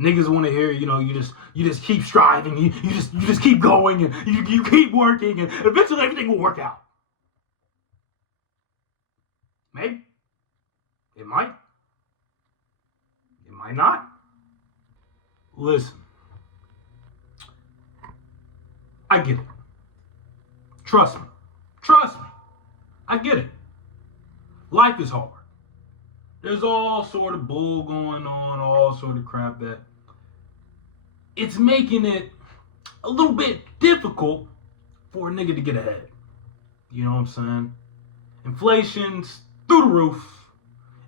Niggas want to hear, you just keep striving, you just keep going, and you keep working, and eventually everything will work out. Maybe. It might. It might not. Listen. I get it. Trust me. Trust me. I get it. Life is hard. There's all sort of bull going on, all sort of crap that it's making it a little bit difficult for a nigga to get ahead. You know what I'm saying? Inflation's through the roof.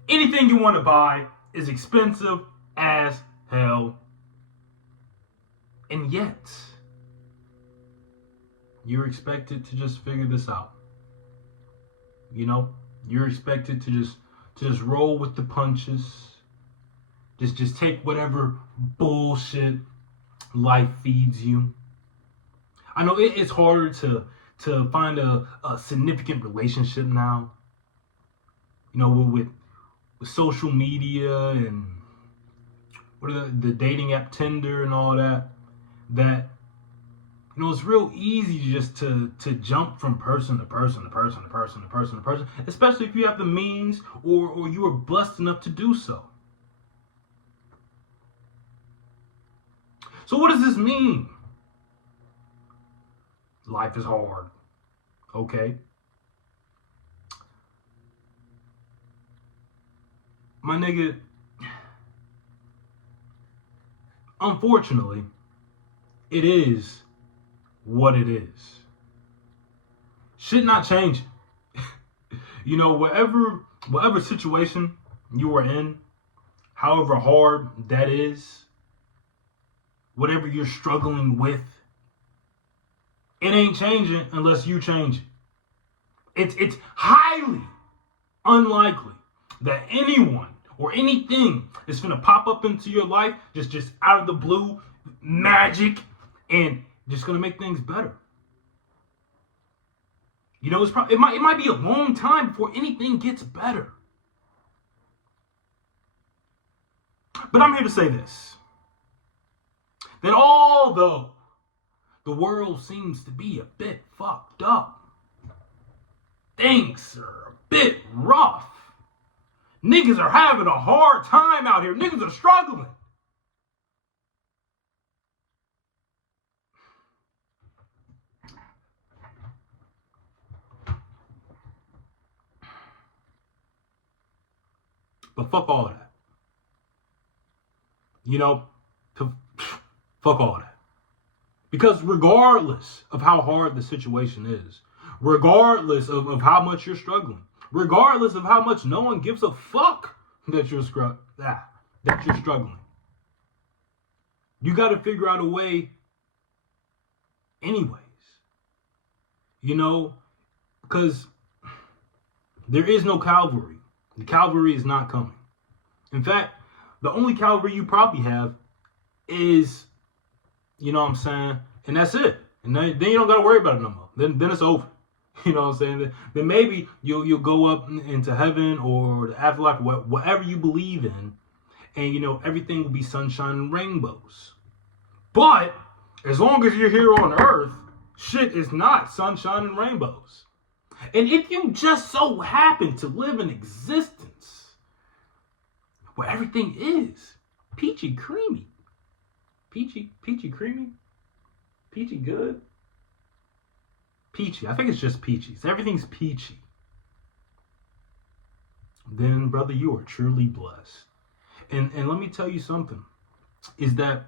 Anything you want to buy is expensive as hell. And yet, you're expected to just figure this out. You're expected to just roll with the punches. Just take whatever bullshit life feeds you. I know it's harder to find a significant relationship now. With social media and what are the dating app Tinder and all that it's real easy just to jump from person to person to person to person to person to person, especially if you have the means or you are blessed enough to do so. So what does this mean? Life is hard. Okay. My nigga, unfortunately, it is what it is. Shit not changing. Whatever situation you are in, however hard that is, whatever you're struggling with, it ain't changing unless you change it. It's highly unlikely that anyone or anything is gonna pop up into your life just out of the blue, magic, and just gonna make things better. It might be a long time before anything gets better. But I'm here to say this: that although the world seems to be a bit fucked up, things are a bit rough. Niggas are having a hard time out here. Niggas are struggling. But fuck all that. Fuck all that. Because regardless of how hard the situation is, regardless of how much you're struggling, regardless of how much no one gives a fuck that you're struggling, you got to figure out a way anyways. Because there is no cavalry. The cavalry is not coming. In fact, the only cavalry you probably have is, and that's it. And then you don't got to worry about it no more. Then it's over. You know what I'm saying? Then maybe you'll go up into heaven or the afterlife, whatever you believe in, and everything will be sunshine and rainbows. But as long as you're here on earth, shit is not sunshine and rainbows. And if you just so happen to live in existence where everything is peachy creamy, peachy creamy, peachy good, peachy, I think it's just peachy. Everything's peachy. Then, brother, you are truly blessed. And let me tell you something, is that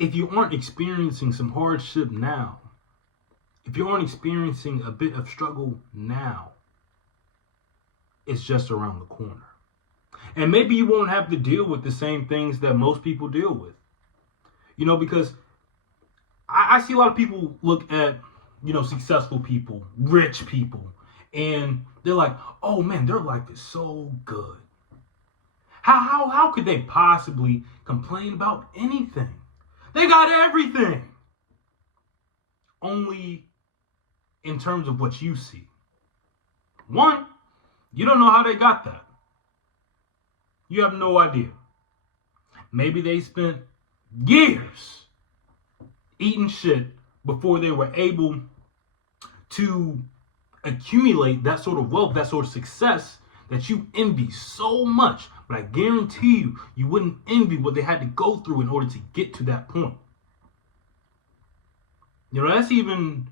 if you aren't experiencing some hardship now, if you aren't experiencing a bit of struggle now, it's just around the corner. And maybe you won't have to deal with the same things that most people deal with. Because I see a lot of people look at, successful people, rich people, and they're like, oh man, their life is so good. How could they possibly complain about anything? They got everything. Only in terms of what you see. One, you don't know how they got that. You have no idea. Maybe they spent years eating shit before they were able to accumulate that sort of wealth, that sort of success that you envy so much. But I guarantee you, you wouldn't envy what they had to go through in order to get to that point. You know, that's even,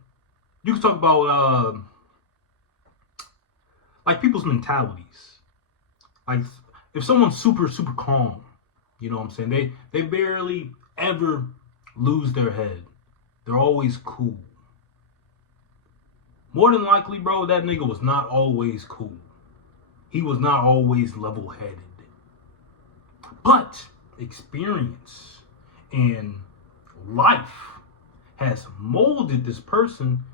you can talk about like people's mentalities. Like if someone's super calm, you know what I'm saying? They barely ever lose their head. They're always cool. More than likely, bro, that nigga was not always cool. He was not always level-headed. But experience and life has molded this person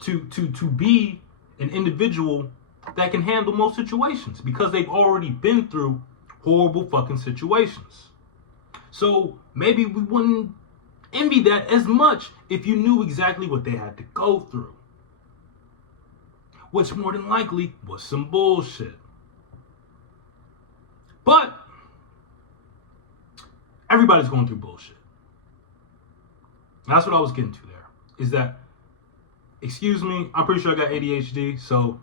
to be an individual that can handle most situations because they've already been through horrible fucking situations. So maybe we wouldn't envy that as much if you knew exactly what they had to go through. Which more than likely was some bullshit. But everybody's going through bullshit. That's what I was getting to there. Is that, excuse me, I'm pretty sure I got ADHD, so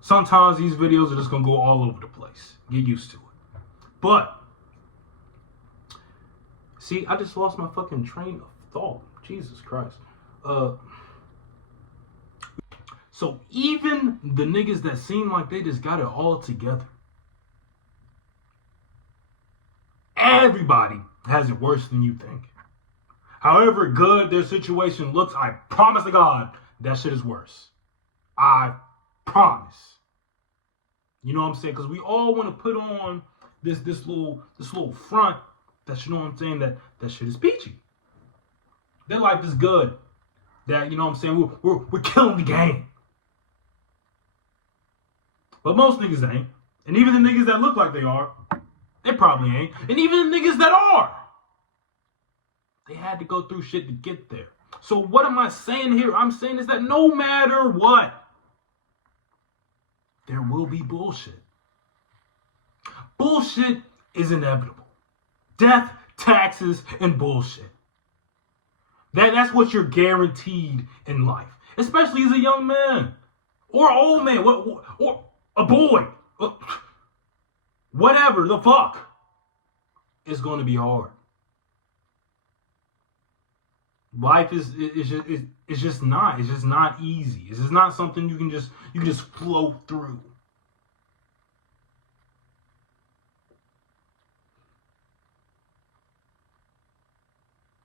sometimes these videos are just going to go all over the place. Get used to it. But, see, I just lost my fucking train of thought. Jesus Christ. So even the niggas that seem like they just got it all together, everybody has it worse than you think. However good their situation looks, I promise to God, that shit is worse. I promise. You know what I'm saying? Because we all want to put on this little front that, you know what I'm saying, that shit is peachy. Their life is good. That, you know what I'm saying, we're killing the game. But most niggas ain't. And even the niggas that look like they are, they probably ain't. And even the niggas that are, they had to go through shit to get there. So what am I saying here? I'm saying is that no matter what, there will be bullshit. Bullshit is inevitable. Death, taxes, and bullshit. That's what you're guaranteed in life. Especially as a young man. Or an old man. Or a boy. Whatever the fuck. It's going to be hard. Life is just not. It's just not easy. It's just not something you can just float through.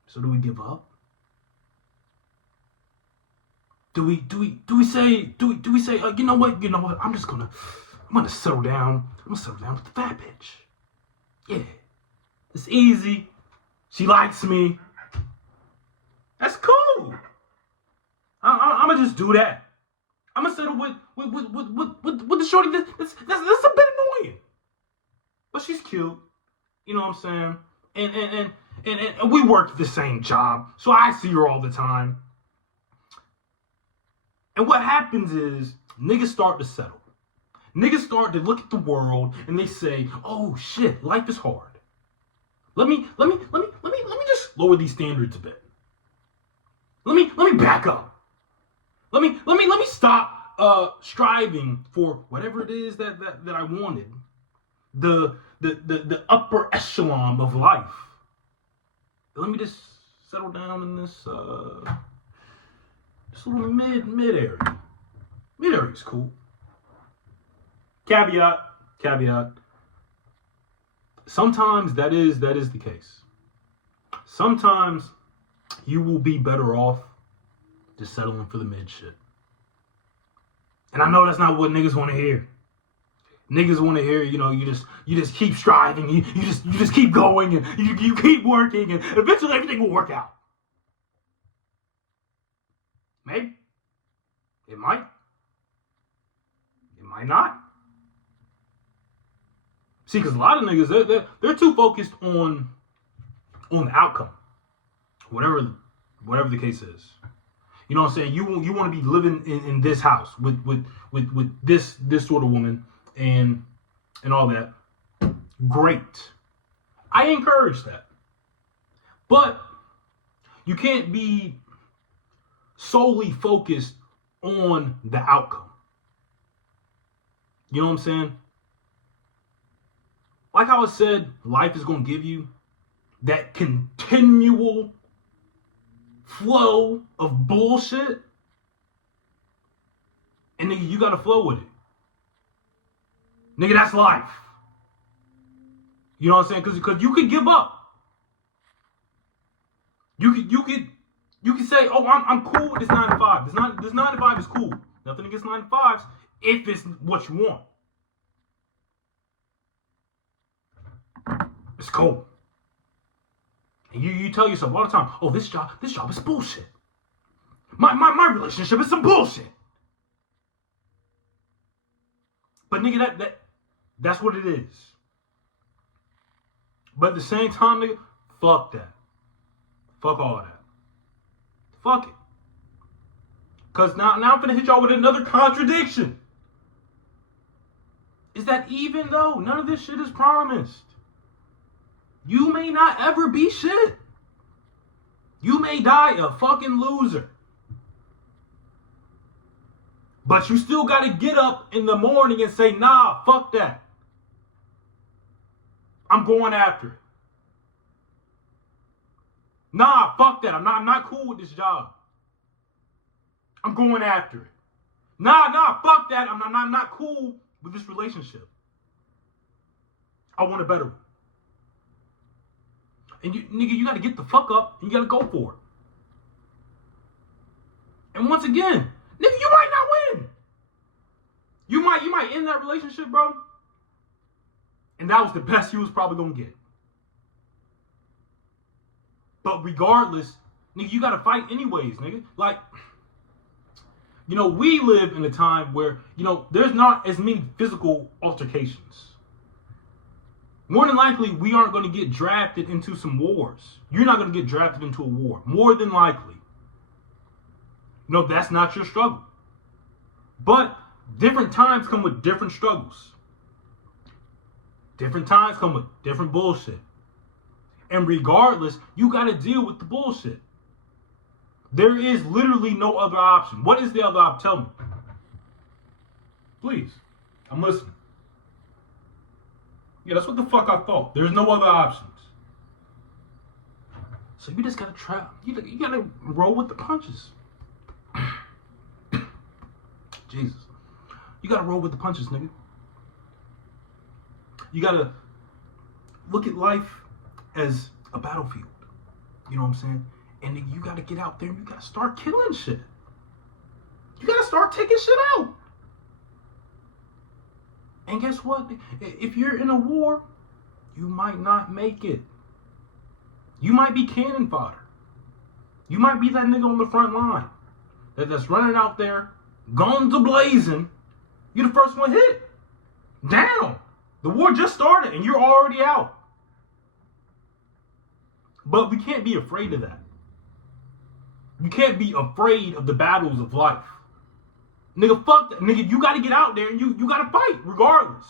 So do we give up? Do we say you know what? I'm gonna settle down. I'm gonna settle down with the fat bitch. Yeah, it's easy. She likes me. That's cool. I'm gonna just do that. I'm gonna settle with the shorty. That's a bit annoying, but she's cute. You know what I'm saying? And we work the same job, so I see her all the time. And what happens is niggas start to settle. Niggas start to look at the world and they say, "Oh shit, life is hard. Let me just lower these standards a bit. Let me back up. Let me stop striving for whatever it is that I wanted. The upper echelon of life. Let me just settle down in this little mid area. Mid area is cool. Caveat. Sometimes that is the case. Sometimes you will be better off just settling for the mid shit. And I know that's not what niggas want to hear. Niggas want to hear, you just keep striving, you just keep going, and you keep working, and eventually everything will work out. Maybe. It might. It might not. See, because a lot of niggas, they're too focused on the outcome. Whatever the case is. You know what I'm saying? You want to be living in this house with this sort of woman and all that. Great. I encourage that. But you can't be solely focused on the outcome. You know what I'm saying? Like how I said, life is going to give you that continual flow of bullshit. And nigga, you got to flow with it. Nigga, that's life. You know what I'm saying? Because you could give up. You could say, oh, I'm cool with this 9 to 5. This 9 to 5 is cool. Nothing against 9 to 5s if it's what you want. It's cool. And you tell yourself all the time, oh, this job is bullshit. My relationship is some bullshit. But nigga, that's what it is. But at the same time, nigga, fuck that. Fuck all that. Fuck it. Because now I'm finna hit y'all with another contradiction. Is that even though none of this shit is promised, you may not ever be shit. You may die a fucking loser. But you still gotta get up in the morning and say, nah, fuck that. I'm going after it. Nah, fuck that. I'm not cool with this job. I'm going after it. Nah, fuck that. I'm not cool with this relationship. I want a better one. And you gotta get the fuck up and you gotta go for it. And once again, nigga, you might not win. You might end that relationship, bro. And that was the best you was probably gonna get. But regardless, nigga, you gotta fight anyways, nigga. Like, you know, we live in a time where, you know, there's not as many physical altercations. More than likely, we aren't going to get drafted into some wars. You're not going to get drafted into a war. More than likely. No, that's not your struggle. But different times come with different struggles. Different times come with different bullshit. And regardless, you got to deal with the bullshit. There is literally no other option. What is the other option? Tell me. Please. I'm listening. Yeah, that's what the fuck I thought. There's no other options. So you just gotta try. You gotta roll with the punches. Jesus. You gotta roll with the punches, nigga. You gotta look at life as a battlefield. You know what I'm saying? And then you gotta get out there and you gotta start killing shit. You gotta start taking shit out. And guess what? If you're in a war, you might not make it. You might be cannon fodder. You might be that nigga on the front line that's running out there, guns a-blazing. You're the first one hit. Down. The war just started and you're already out. But we can't be afraid of that. You can't be afraid of the battles of life. Nigga, fuck that. Nigga, you gotta get out there and you gotta fight regardless.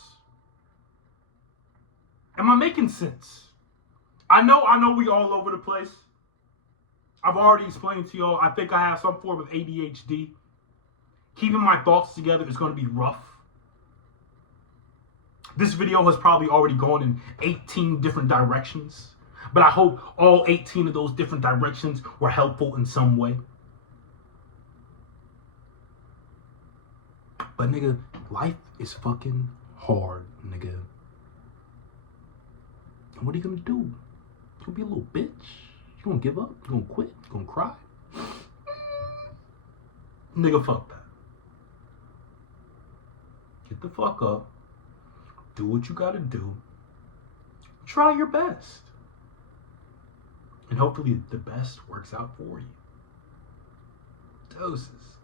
Am I making sense? I know we all over the place. I've already explained to y'all, I think I have some form of ADHD. Keeping my thoughts together is gonna be rough. This video has probably already gone in 18 different directions. But I hope all 18 of those different directions were helpful in some way. But nigga, life is fucking hard, nigga. And what are you gonna do? You gonna be a little bitch? You gonna give up? You gonna quit? You gonna cry? Nigga, fuck that. Get the fuck up. Do what you gotta do. Try your best. And hopefully the best works out for you. Doses.